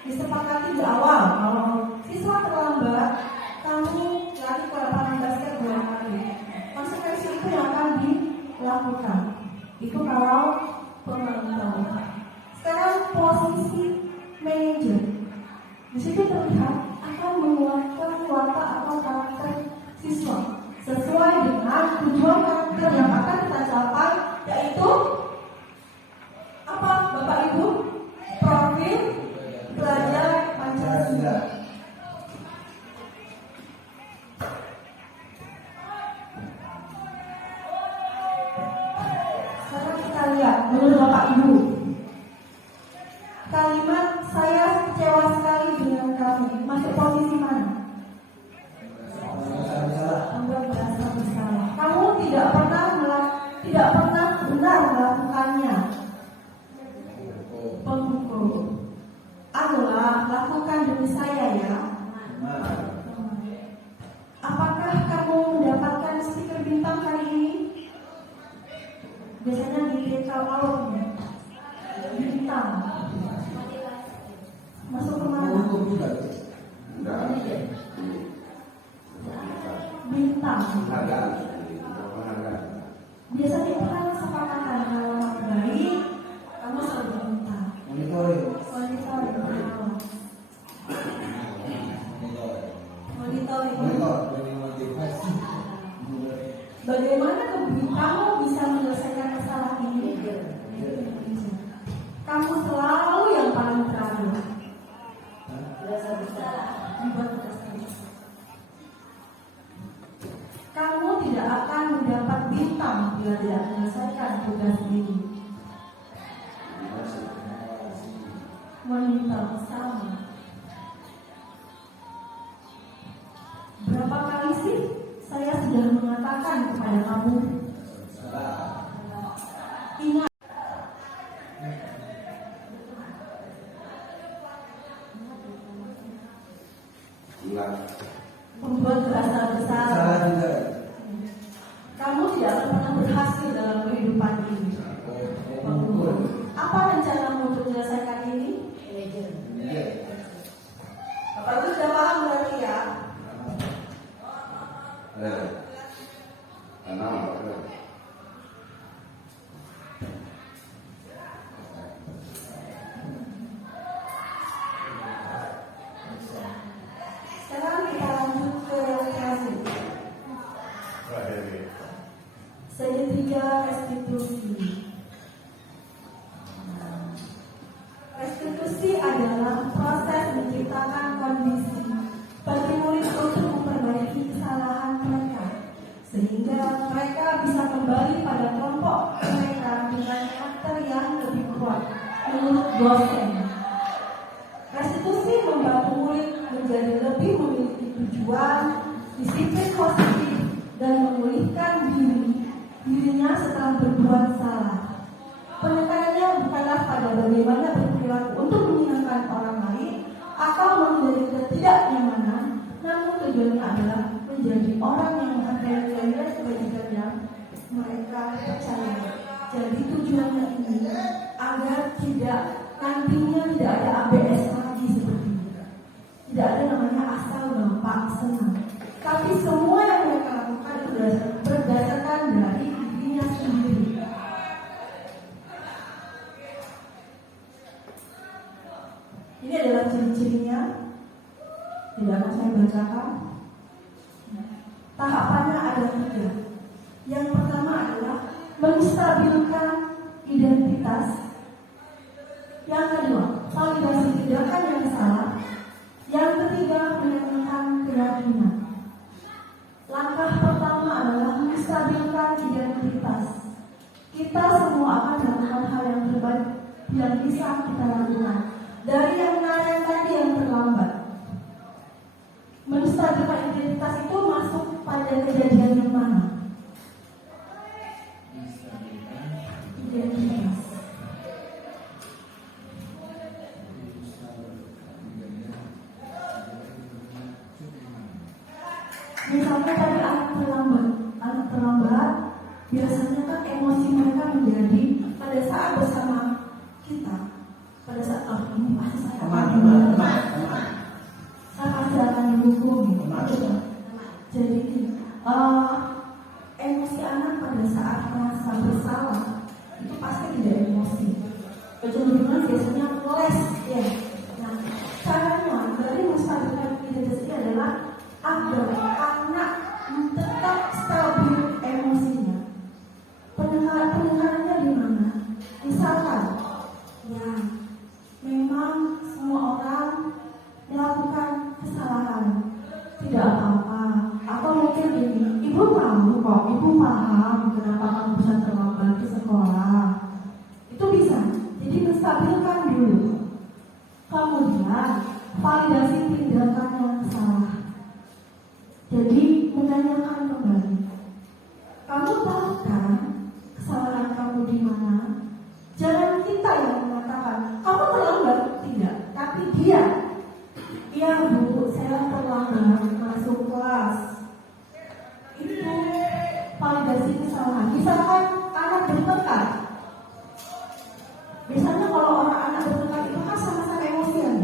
disepakati di awal, kalau siswa terlambat, kamu lari ke lapangan basket 2 kali. Konsekuensi itu yang akan dilakukan. Itu kalau pemantau. Sekarang posisi manajer. Di situ terlihat akan menguatkan watak atau karakter siswa sesuai dengan tujuan karakter yang akan kita capai, yaitu apa Bapak Ibu? Profil belajar Pancasila. Sekarang kita lihat menurut Bapak Ibu kalimat saya kecewa sekali dengan kamu masuk posisi mana? Membuat merasa bersalah. Kamu tidak pernah benar melakukannya. Pemukul. Ayolah lakukan demi saya ya. Apakah kamu mendapatkan stiker bintang kali ini? Biasanya di PKL bintang. Masuk kemana? Bintang. Biasanya itu kan kesepakatan kalau baik, kamu selalu bintang. Monitoring. Bagaimana kamu bisa menyelesaikan masalah ini? Kamu selalu yang paling terakhir. Merasa bersalah. Dibuat merasa bersalah. Kamu tidak akan mendapat bintang bila tidak menyelesaikan tugas ini. Wanita bersama. Berapa kali sih saya sudah mengatakan kepada kamu, ingat, Ulang. membuat rasa besar. Salah juga. Kamu tidak akan pernah berhasil dalam kehidupan ini. Apa rencanamu untuk menyelesaikan ini? Bapak Ibu sudah paham berarti ya? Sekarang kita lanjut ke kreasi. Segitiga restitusi. Restitusi adalah proses menciptakan kondisi bagi murid untuk memperbaiki kesalahan mereka, sehingga mereka bisa kembali pada kelompok mereka dengan karakter yang lebih kuat menurut dosen. Restitusi membantu murid menjadi lebih memiliki tujuan, disiplin positif, dan memulihkan dirinya setelah berbuat salah. Penekanannya bukanlah pada bagaimana berperilaku untuk menyenangkan orang lain atau menghindari ketidaknyamanan, namun tujuannya adalah menjadi orang yang menghargai nilai kebajikan yang mereka percaya. Jadi tujuannya ini agar nantinya tidak ada ABS lagi seperti ini. Tidak ada namanya asal gampang senang. Tapi semua yang mereka lakukan itu berdasarkan dari dirinya sendiri. Ini adalah ciri-cirinya. Tidak akan saya bacakan. Tahapannya ada 3. Yang pertama adalah menstabilkan identitas. Yang kedua, validasi tindakan yang salah. Yang ketiga, menentukan keyakinan. Langkah pertama adalah menstabilkan identitas. Kita semua akan melakukan hal yang terbaik yang bisa kita lakukan. Dari yang tadi yang terlambat. Menstabilkan identitas itu masuk pada kejadian yang mana? Identitas. Misalnya tadi anak terlambat, biasanya kan emosi mereka menjadi pada saat bersama kita, pada saat ini pasti saya pasti akan dihukum. Jadi emosi anak pada saat merasa bersalah itu pasti tidak emosi. Kecenderungan biasanya les ya. Nah, caranya dari menstabilkan identitas ini adalah agar anak tetap stabil emosinya. Pendengarannya di mana? Misalkan, ya, memang semua orang melakukan kesalahan, tidak apa-apa. Atau mungkin gini, ibu tahu kok, ibu paham kenapa kamu bisa terlambat ke sekolah. Itu bisa. Jadi menstabilkan dulu. Kemudian validasi tindakan yang salah. Jadi menanyakan kembali, kamu tahu kan kesalahan kamu di mana? Jangan kita yang mengatakan kamu terlambat, tidak, tapi dia. Iya bu, saya terlambat masuk kelas. Itu validasi kesalahan. Misalkan anak bertengkar. Biasanya kalau anak bertengkar itu kan sama-sama emosian.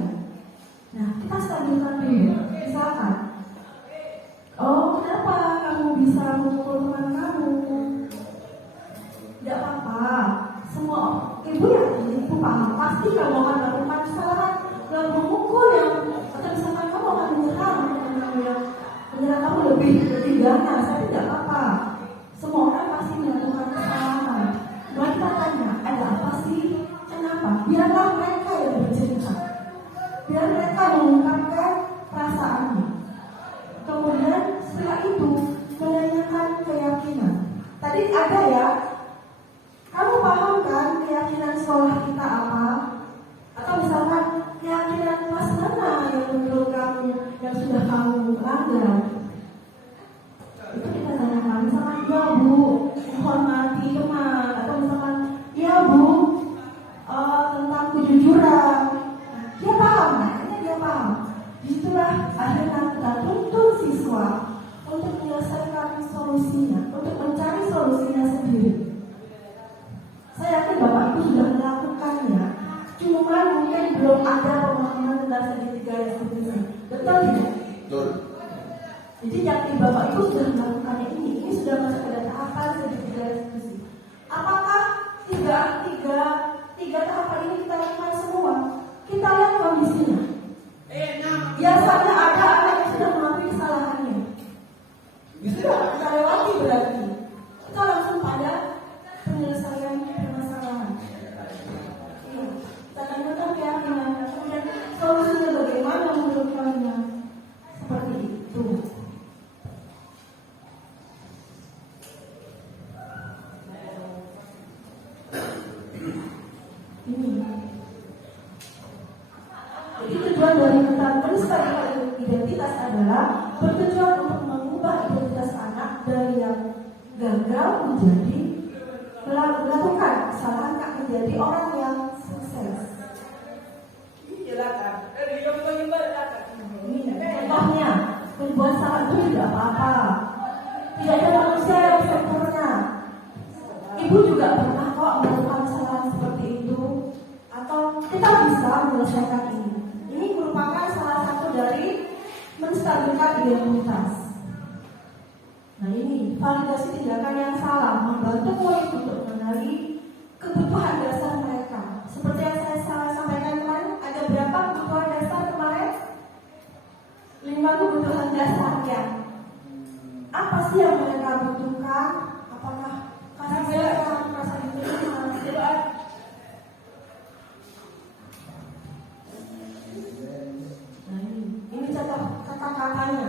Nah, kita stabilkan dulu. Misalkan, oh, kenapa kamu bisa memukul teman kamu? Tidak apa-apa. Semua ibu yakin, ibu paham. Pasti kamu akan melakukan kesalahan yang memukul yang atau misalkan kamu akan menyerang teman kamu yang menyerang kamu lebih ganas. Tapi tidak apa-apa. Semua orang pasti melakukan kesalahan. Maka kita tanya, ada apa sih? Kenapa? Biarlah mereka yang bercerita. Biar mereka mengungkapkan perasaannya. Kemudian setelah itu menanyakan Jadi ada ya, kamu paham kan keyakinan sekolah kita apa? Atau misalkan keyakinan kelas mana yang menurut kamu yang sudah kamu pelanggar? Itu kita tanyakan, misalkan ya Bu, menghormati teman, atau misalkan ya Bu, tentang kejujuran. Dia paham, akhirnya dia paham. Disitulah akhirnya kita tuntun siswa untuk menyelesaikan solusinya, untuk mencari solusinya sendiri. Saya yakin Bapak Ibu sudah melakukannya, cuma mungkin belum ada pemahaman tentang segitiga yang sebenarnya. Betul tidak? Betul. Jadi yakin Bapak Ibu sudah melakukannya ini sudah masuk pada tahapan segitiga diskusi. Apakah tiga tahapan ini kita lakukan semua? Kita lihat kondisinya. Biasanya ada anak yang sudah mengakui kesalahannya. Sudah kita lewati berarti. Kita langsung pada penyelesaian permasalahan. Iya. Kita tanyakan keyakinan, kemudian solusinya bagaimana menurut kalian? Seperti itu. Ini. Jadi tujuan dari tentang melestarikan identitas adalah bertujuan untuk mengubah identitas anak dari yang gagal menjadi melakukan kesalahan menjadi orang yang sukses. Contohnya, membuat salah itu tidak apa-apa. Tidak ada manusia yang sempurna. Ibu juga pernah kok melakukan kesalahan seperti itu. Atau kita bisa menyelesaikan ini. Ini merupakan salah satu dari menstabilkan identitas. Nah ini validasi tindakan yang salah membantu murid untuk mengenali kebutuhan dasar mereka. Seperti yang saya sampaikan kemarin, ada berapa kebutuhan dasar kemarin? 5 kebutuhan dasar ya. Apa sih yang mereka butuhkan? Apakah kasih sayang, rasa diterima? Nah ini contoh kata-katanya.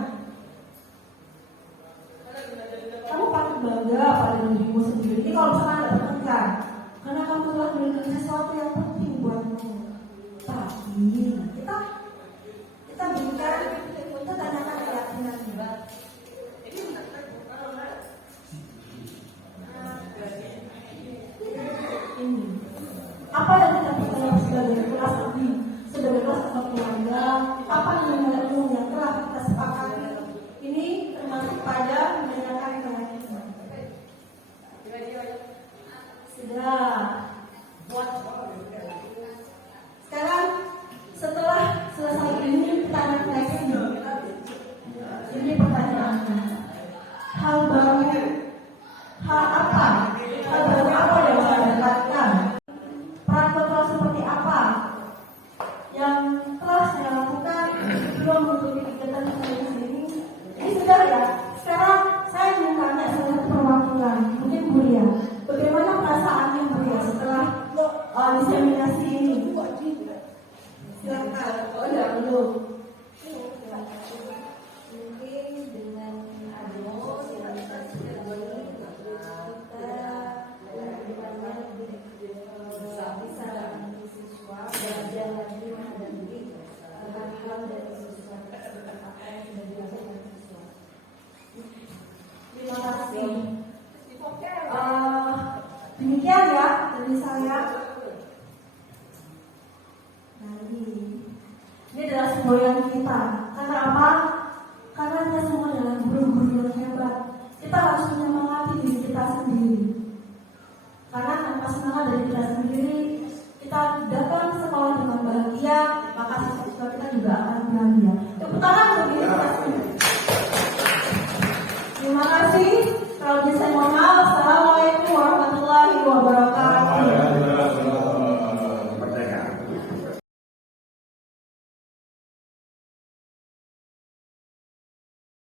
Kamu patut bangga pada dirimu sendiri. Ini kalau misalkan ada tengkar, karena kamu telah memiliki sesuatu yang penting buatmu. Tapi kita berikan, kita tanyakan keyakinan. Ini apa yang kita percaya sebagai kelas lebih, sebagai kelas atau keluarga? Apa nilai-nilai yang telah kita sepakati? Ini termasuk pada menanyakan keyakinan. Sudah. Sekarang setelah selesai ini kita akan refleksi. Ini pertanyaannya. Hal baru apa yang saya dapatkan? Peran kontrol seperti apa yang telah saya lakukan belum menutupi kegiatan saya di sini? Ini sudah ya. Sekarang saya ingin tanya salah satu perwakilan, mungkin Bu Ria. Bagaimana perasaannya Bu Ria setelah diseminasi ini? Silakan. Oh ya belum. Mungkin dengan adanya sosialisasi ini kita lebih bisa menjadi siswa belajar lagi menghadapi kehadiran dari siswa tersebut apa yang sudah dilakukan siswa. Terima kasih. Demikian ya dari saya. Nah ini adalah semboyan kita. Karena apa? Karena kita semua adalah guru-guru yang hebat. Kita harus menyemangati diri kita sendiri. Karena tanpa semangat dari kita sendiri, kita datang sekolah dengan bahagia, maka siswa kita juga akan bahagia.